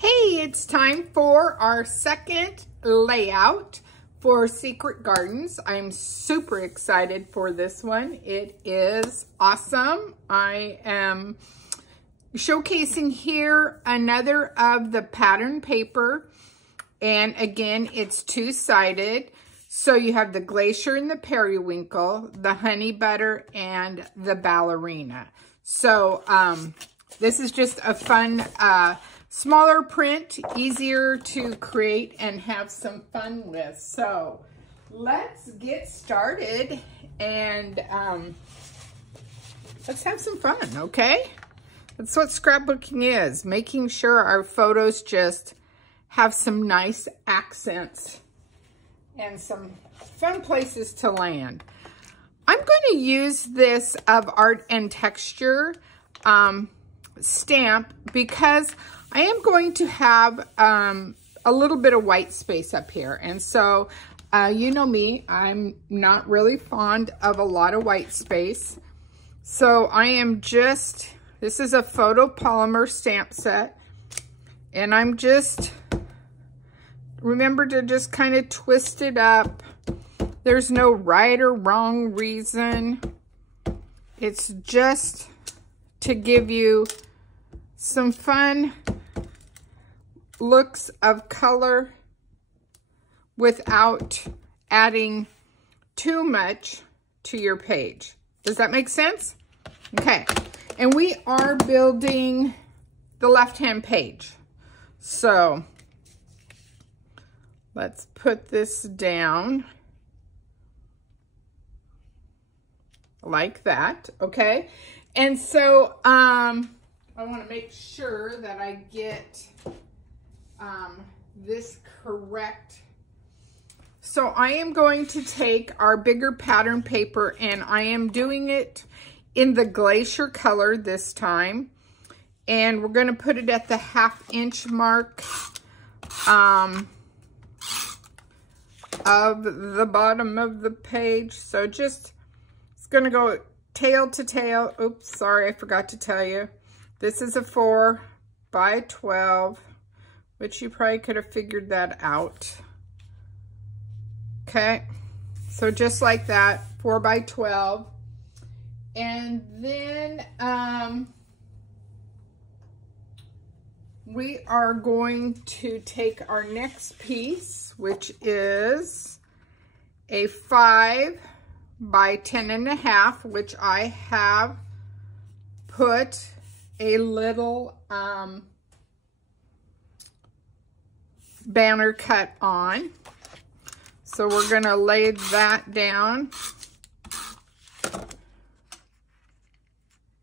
Hey, it's time for our second layout for Secret Gardens. I'm super excited for this one. It is awesome. I am showcasing here another of the pattern paper. And again, it's two-sided. So you have the Glacier and the Periwinkle, the Honey Butter, and the Ballerina. So this is just a fun, smaller print, easier to create and have some fun with. So let's get started and let's have some fun, okay? That's what scrapbooking is, making sure our photos just have some nice accents and some fun places to land. I'm going to use this of Art and Texture stamp because I am going to have a little bit of white space up here. And so, you know me, I'm not really fond of a lot of white space. So I am just, this is a photopolymer stamp set. And I'm just, remember to just kind of twist it up. There's no right or wrong reason. It's just to give you some fun looks of color without adding too much to your page. Does that make sense? Okay, and we are building the left-hand page. So let's put this down like that, okay? And so I want to make sure that I get this correct. So I am going to take our bigger pattern paper and I am doing it in the Glacier color this time. And we're going to put it at the 1/2 inch mark of the bottom of the page. So just, it's going to go tail to tail. Oops, sorry, I forgot to tell you. This is a 4 by 12, which you probably could have figured that out. Okay, so just like that, 4 by 12. And then we are going to take our next piece, which is a 5 by 10.5, which I have put a little banner cut on. So we're gonna lay that down.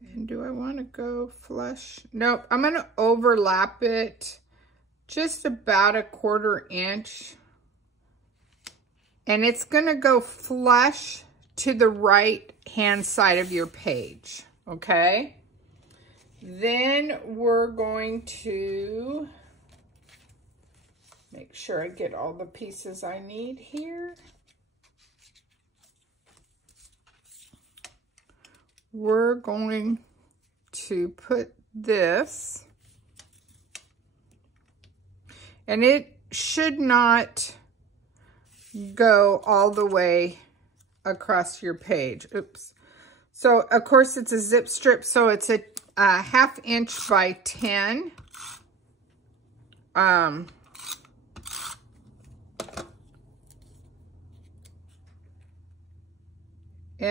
And do I wanna go flush? Nope, I'm gonna overlap it just about a 1/4 inch. And it's gonna go flush to the right hand side of your page, okay? Then we're going to make sure I get all the pieces I need here. We're going to put this, and it should not go all the way across your page. Oops. So of course it's a zip strip, so it's a 1/2 inch by 10. And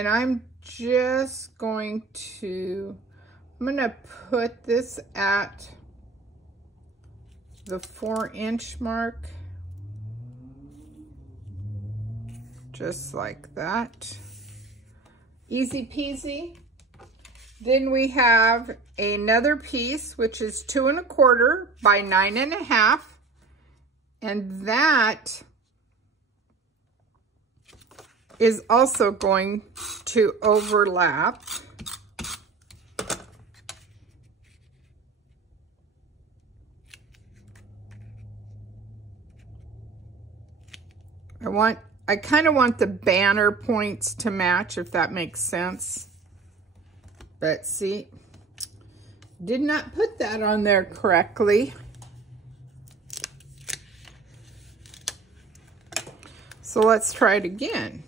I'm just going to, I'm gonna put this at the 4 inch mark. Just like that. Easy peasy. Then we have another piece, which is 2 1/4 by 9.5. And that is also going to overlap. I kind of want the banner points to match, if that makes sense. But see, did not put that on there correctly. So let's try it again.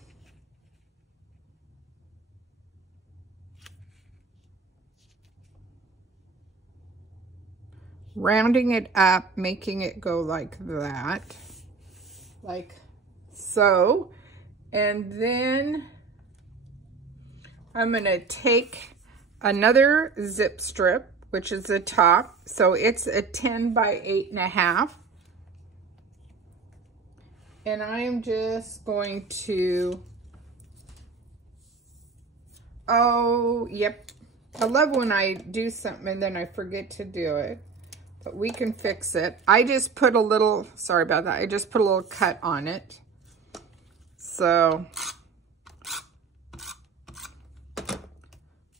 Rounding it up, making it go like that, like so. And then I'm gonna take another zip strip, which is the top. So it's a 10 by 8.5. And I am just going to, oh, yep. I love when I do something and then I forget to do it. But we can fix it. I just put a little, sorry about that. I just put a little cut on it. So,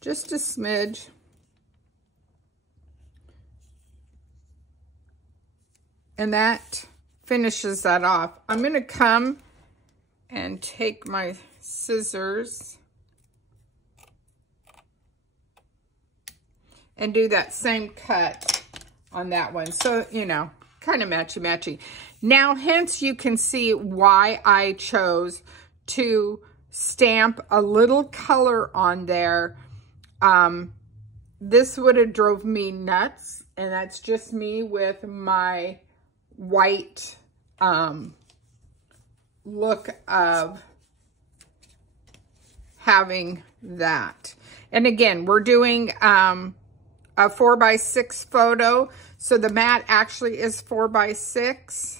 just a smidge. And that finishes that off. I'm gonna come and take my scissors and do that same cut on that one. So, you know, kind of matchy-matchy. Now, hence you can see why I chose to stamp a little color on there. This would have drove me nuts, and that's just me with my white look of having that. And again, we're doing a 4x6 photo. So the mat actually is 4x6.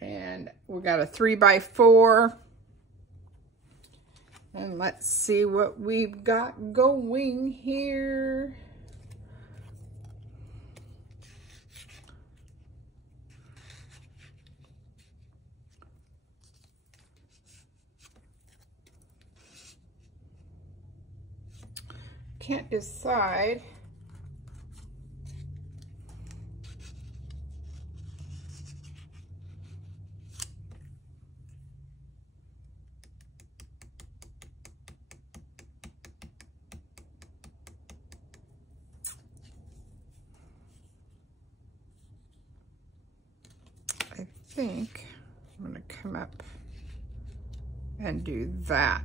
And we got a 3x4. And let's see what we've got going here. Can't decide. I think I'm going to come up and do that.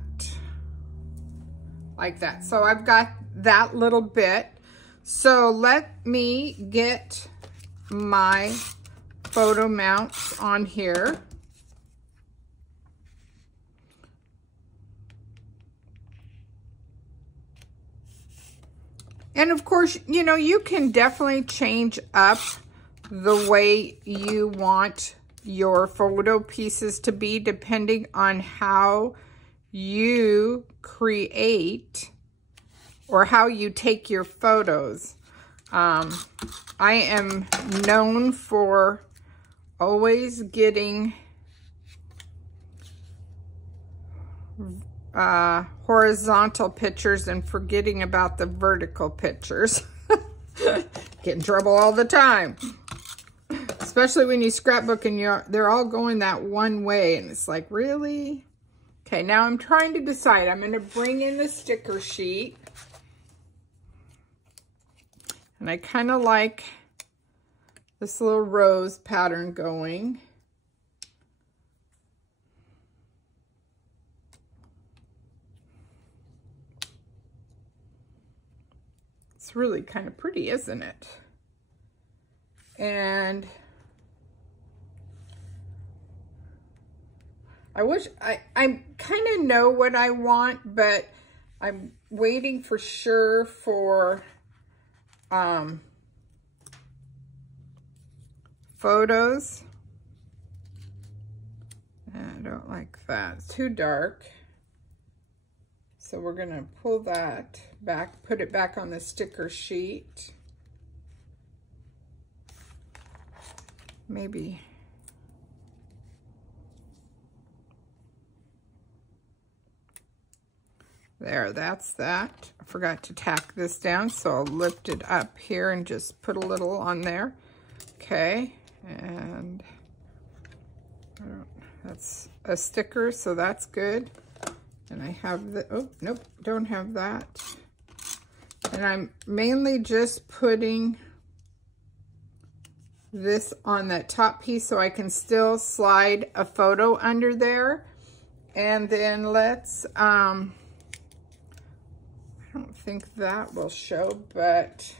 Like that. So I've got that little bit. So let me get my photo mounts on here. And of course, you know, you can definitely change up the way you want your photo pieces to be depending on how you create or how you take your photos. I am known for always getting horizontal pictures and forgetting about the vertical pictures. Get in trouble all the time. Especially when you scrapbook and they're all going that one way and it's like, really? Okay, now I'm trying to decide. I'm going to bring in the sticker sheet. And I kind of like this little rose pattern going. It's really kind of pretty, isn't it? And I wish, I kind of know what I want, but I'm waiting for sure for photos. I don't like that. It's too dark. So we're going to pull that back, put it back on the sticker sheet. Maybe. There, that's that. I forgot to tack this down, so I'll lift it up here and just put a little on there. Okay, and that's a sticker, so that's good. And I have the, oh, nope, don't have that. And I'm mainly just putting this on that top piece so I can still slide a photo under there. And then let's, I don't think that will show, but,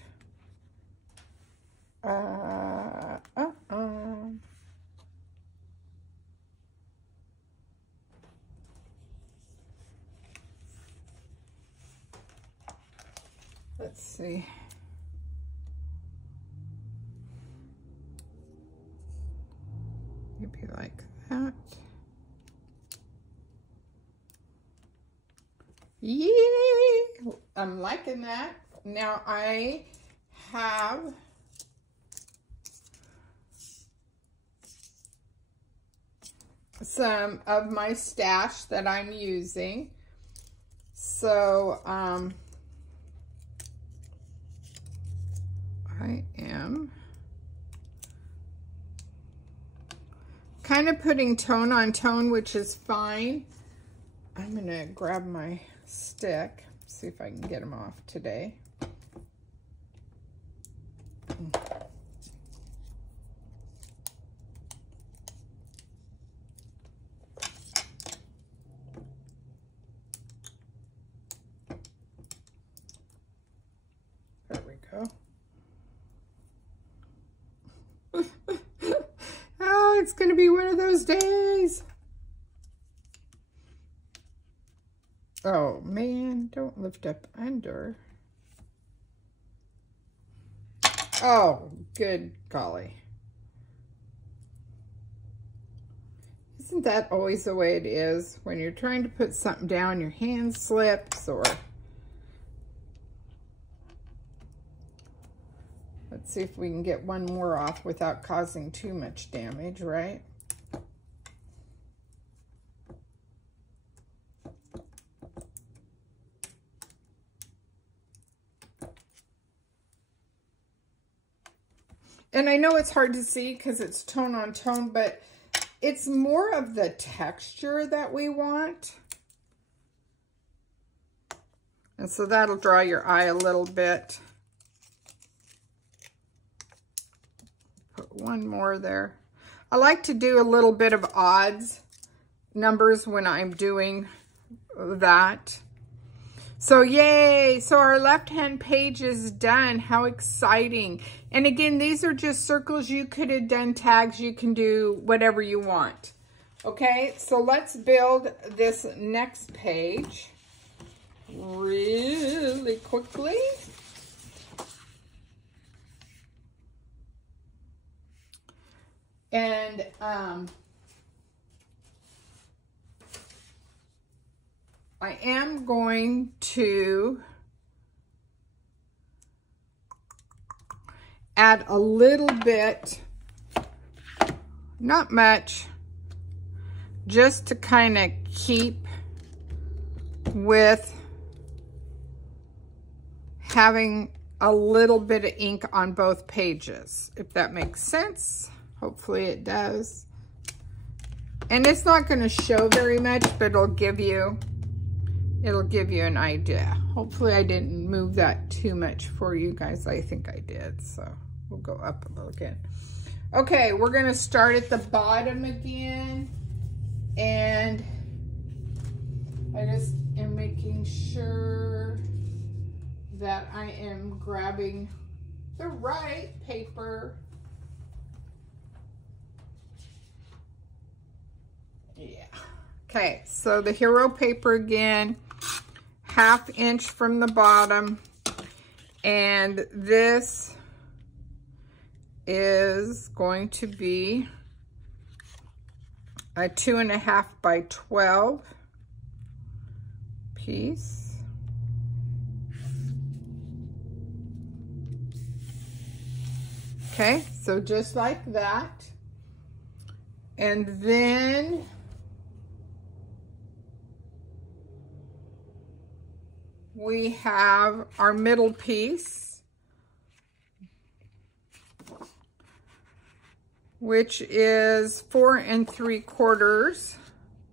let's see. Maybe like that. Yay! I'm liking that. Now I have some of my stash that I'm using. So, I am kind of putting tone on tone, which is fine. I'm gonna grab my stick, see if I can get them off today. There we go. Oh, it's gonna be one of those days. Oh man, don't lift up under. Oh, good golly. Isn't that always the way it is? When you're trying to put something down, your hand slips, or... Let's see if we can get one more off without causing too much damage, right? And I know it's hard to see because it's tone on tone, but it's more of the texture that we want. And so that'll draw your eye a little bit. Put one more there. I like to do a little bit of odds numbers when I'm doing that. So yay, so our left-hand page is done. How exciting. And again, these are just circles. You could have done tags. You can do whatever you want. Okay, so let's build this next page really quickly. And I am going to add a little bit, not much, just to kind of keep with having a little bit of ink on both pages, if that makes sense. Hopefully it does. And it's not going to show very much, but it'll give you an idea. Hopefully I didn't move that too much for you guys. I think I did, so we'll go up a little again. Okay, we're gonna start at the bottom again, and I just am making sure that I am grabbing the right paper. Yeah. Okay, so the hero paper again, 1/2 inch from the bottom, and this is going to be a 2.5 by 12 piece. Okay, so just like that. And then we have our middle piece, which is 4 3/4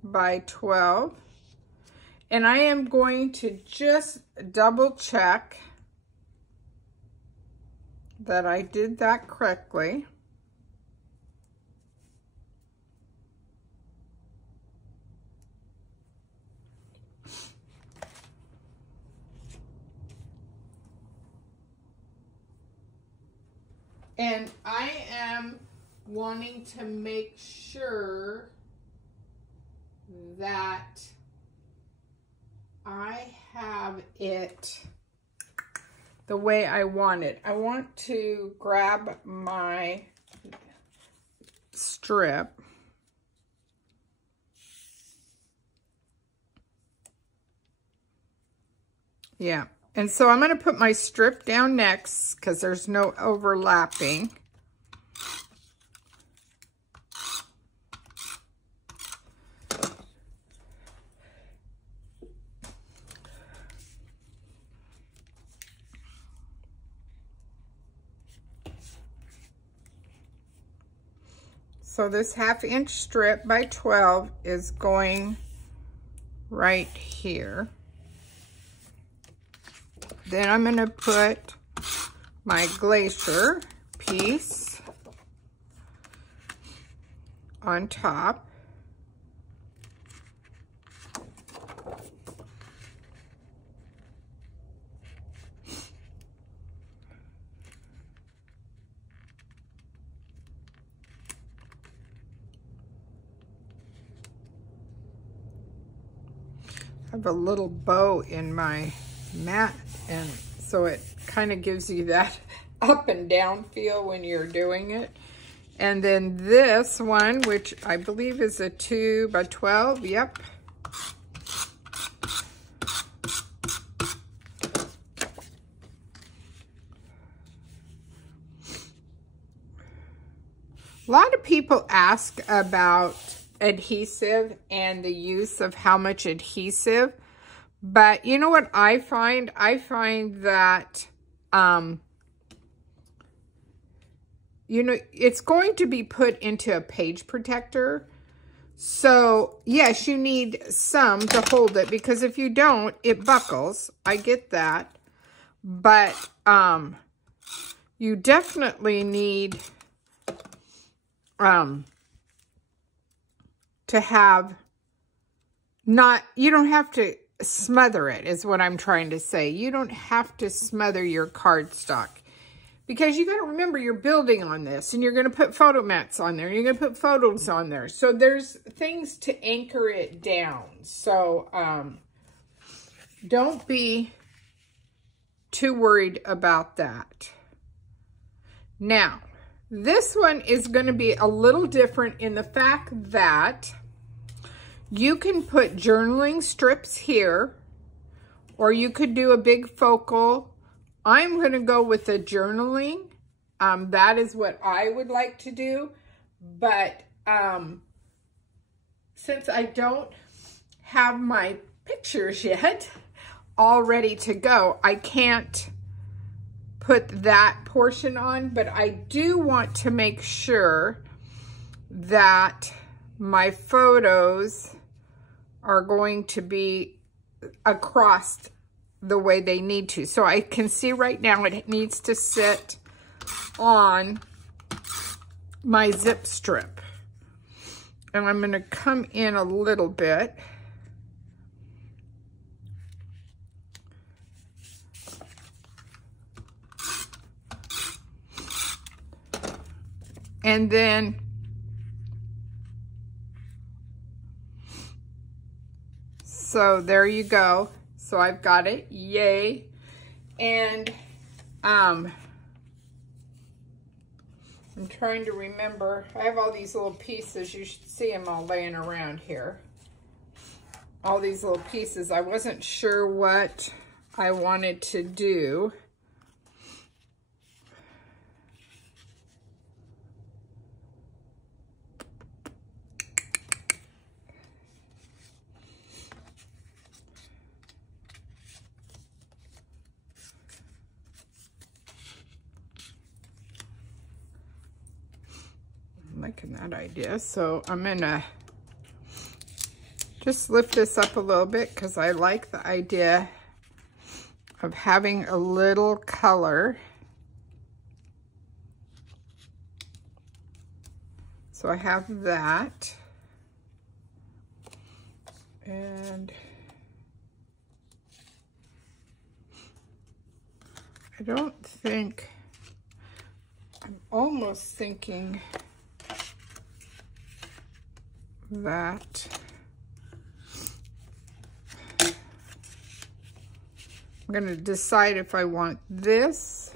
by 12. And I am going to just double check that I did that correctly. And I am wanting to make sure that I have it the way I want it. I want to grab my strip. Yeah, and so I'm going to put my strip down next because there's no overlapping. So this 1/2 inch strip by 12 is going right here. Then I'm going to put my glacier piece on top. I have a little bow in my mat, and so it kind of gives you that up and down feel when you're doing it. And then this one, which I believe is a 2 by 12, yep. A lot of people ask about adhesive and the use of how much adhesive, but you know what I find? I find that, you know, it's going to be put into a page protector. So yes, you need some to hold it, because if you don't, it buckles. I get that. But you definitely need to have you don't have to smother it, is what I'm trying to say. You don't have to smother your cardstock, because you got to remember you're building on this, and you're going to put photo mats on there, and you're going to put photos on there. So there's things to anchor it down. So don't be too worried about that. Now, this one is going to be a little different in the fact that you can put journaling strips here, or you could do a big focal. I'm going to go with the journaling. That is what I would like to do. But since I don't have my pictures yet all ready to go, I can't put that portion on. But I do want to make sure that my photos are going to be across the way they need to. So I can see right now it needs to sit on my zip strip. And I'm going to come in a little bit. And then so there you go. So I've got it, yay. And I'm trying to remember, I have all these little pieces. You should see them all laying around here. All these little pieces. I wasn't sure what I wanted to do. Liking that idea. So I'm gonna just lift this up a little bit because I like the idea of having a little color. So I have that. And I don't think almost thinking that I'm going to decide if I want this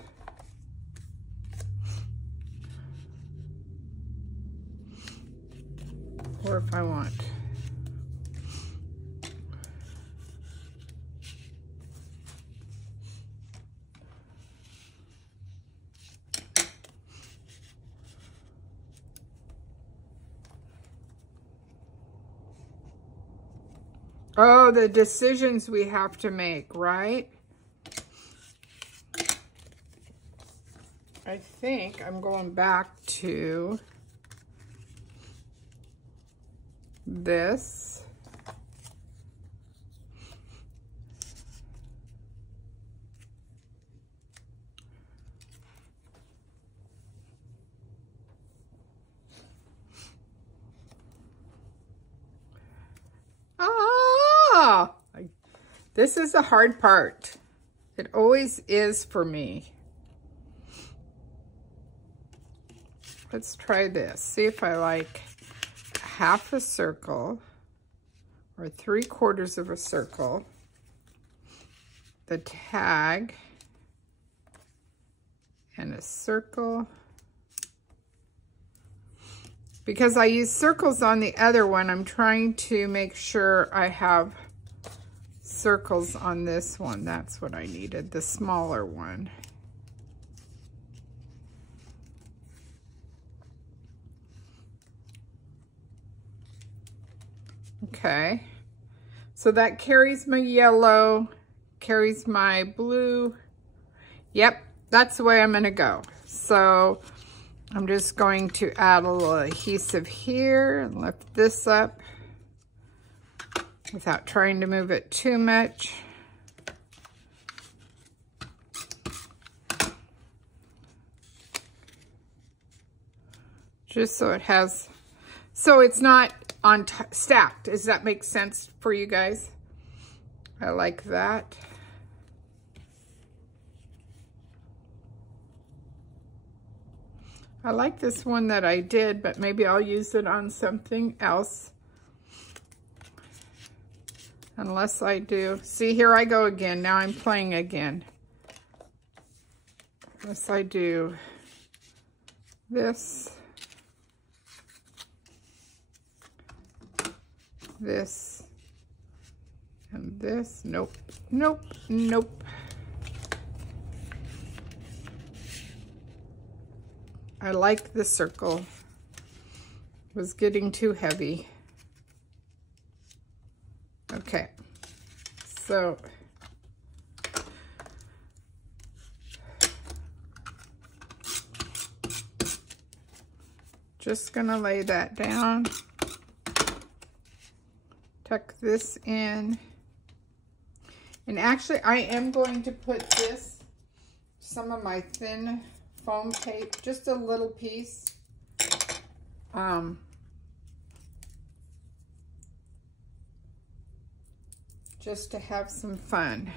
or if I want oh, the decisions we have to make, right? I think I'm going back to this. This is the hard part. It always is for me. Let's try this. See if I like half a circle or 3/4 of a circle, the tag, and a circle. Because I use circles on the other one, I'm trying to make sure I have circles on this one. That's what I needed, the smaller one. Okay, so that carries my yellow, carries my blue. Yep, that's the way I'm gonna go. So I'm just going to add a little adhesive here and lift this up without trying to move it too much. Just so it has, so it's not on stacked. Does that make sense for you guys? I like that. I like this one that I did, but maybe I'll use it on something else. Unless I do. See, here I go again. Now I'm playing again. Unless I do this, this, and this. Nope, nope, nope. I like the circle. It was getting too heavy. Okay, so just gonna lay that down, tuck this in, and actually I am going to put this, some of my thin foam tape, just a little piece, just to have some fun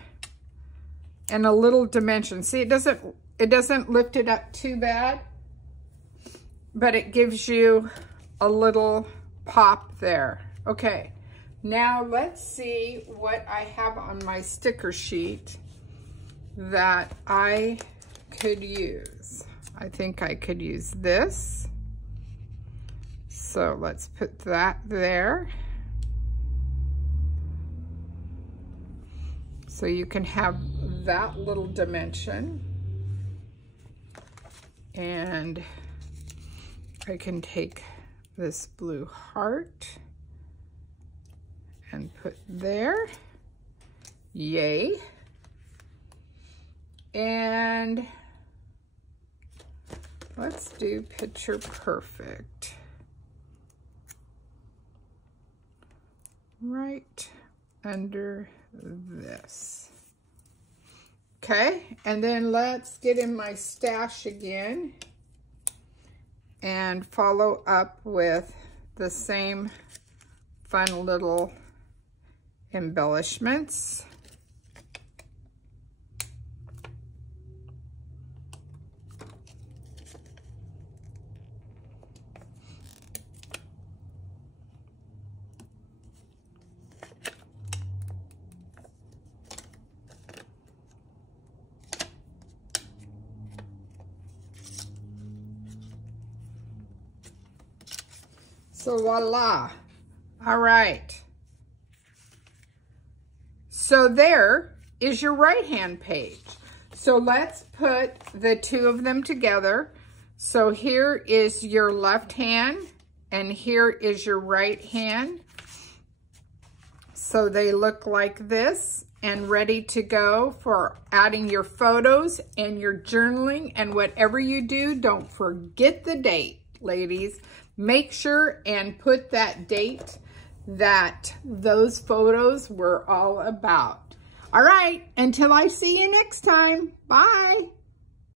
and a little dimension. See, it doesn't lift it up too bad, but it gives you a little pop there. Okay, now let's see what I have on my sticker sheet that I could use. I think I could use this. So let's put that there. So you can have that little dimension. And I can take this blue heart and put there. Yay. And let's do Picture Perfect. Right under this. Okay, and then let's get in my stash again and follow up with the same fun little embellishments. So voila. All right. So there is your right-hand page. So let's put the two of them together. So here is your left hand and here is your right hand. So they look like this and ready to go for adding your photos and your journaling, and whatever you do, don't forget the date, ladies. Make sure and put that date that those photos were all about. All right, until I see you next time, bye.